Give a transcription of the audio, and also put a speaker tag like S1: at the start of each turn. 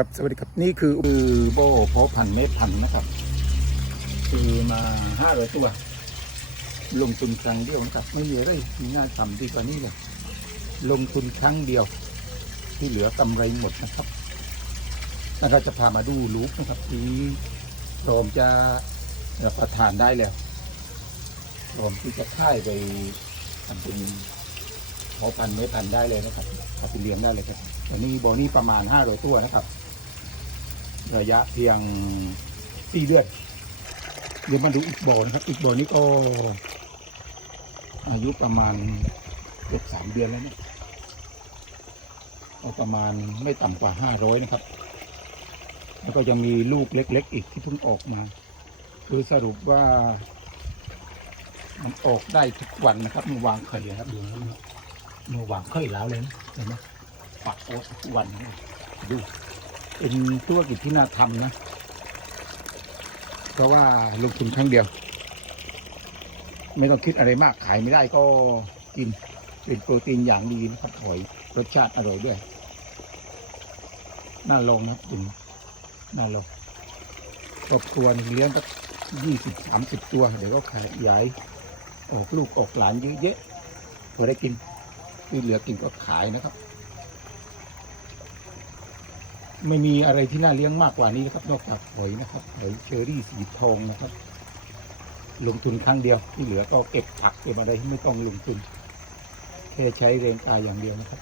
S1: ครับ สวัสดีครับนี่คือคือโบเพาะพันธุ์เม็ดพันธุ์นะครับคือมาห้าร้อยตัว ลงทุนครั้งเดียวนะครับไม่มีอะไรมีงานทำดีกว่านี้เลยลงทุนครั้งเดียว ที่เหลือกำไรหมดนะครับแล้วก็จะพามาดูลูกนะครับที่พร้อมจะรับประทานได้แล้วพร้อมที่จะค่ายไปทำเป็นพาะพันธุ์เม็ดพันได้เลยนะครับเอาไปเลี้ยงได้เลยครับตอนนี้บอนี้ประมาณห้าร้อยตัวนะครับ ระยะเพียงสี่เดือนเดี๋ยวมาดูอีกบ่อนะครับ อีกบ่อนี้ก็ อายุประมาณเกือบสามเดือนแล้วเนี่ยก็ประมาณไม่ต่ำกว่าห้าร้อยนะครับ แล้วก็ยังมีลูกเล็ก ๆ อีกที่เพิ่งออกมา คือสรุปว่า มันออกได้ทุกวันนะครับมันวางไข่นะครับดูนะมันวางไข่แล้วเลยนะเห็นไหมปักโอ๊ตทุกวันนะดู เป็นธุรกิจที่น่าทำนะ เพราะว่าลงทุนครั้งเดียว ไม่ต้องคิดอะไรมากขายไม่ได้ก็กิน เป็นโปรตีนอย่างดีนะครับหอยรสชาติอร่อยด้วย น่าลองนะจริงน่าลองครอบครัวเลี้ยงสักยี่สิบสามสิบตัว เดี๋ยวก็ขยายออกลูกออกหลานเยอะแยะพอได้กินที่เหลือกินก็ขายนะครับ ไม่มีอะไรที่น่าเลี้ยงมากกว่านี้นะครับ นอกจากหอยนะครับหอยเชอรี่สีทองนะครับ ลงทุนครั้งเดียวที่เหลือก็เก็บผักเก็บอะไรที่ไม่ต้องลงทุน แค่ใช้แรงกายอย่างเดียวนะครับ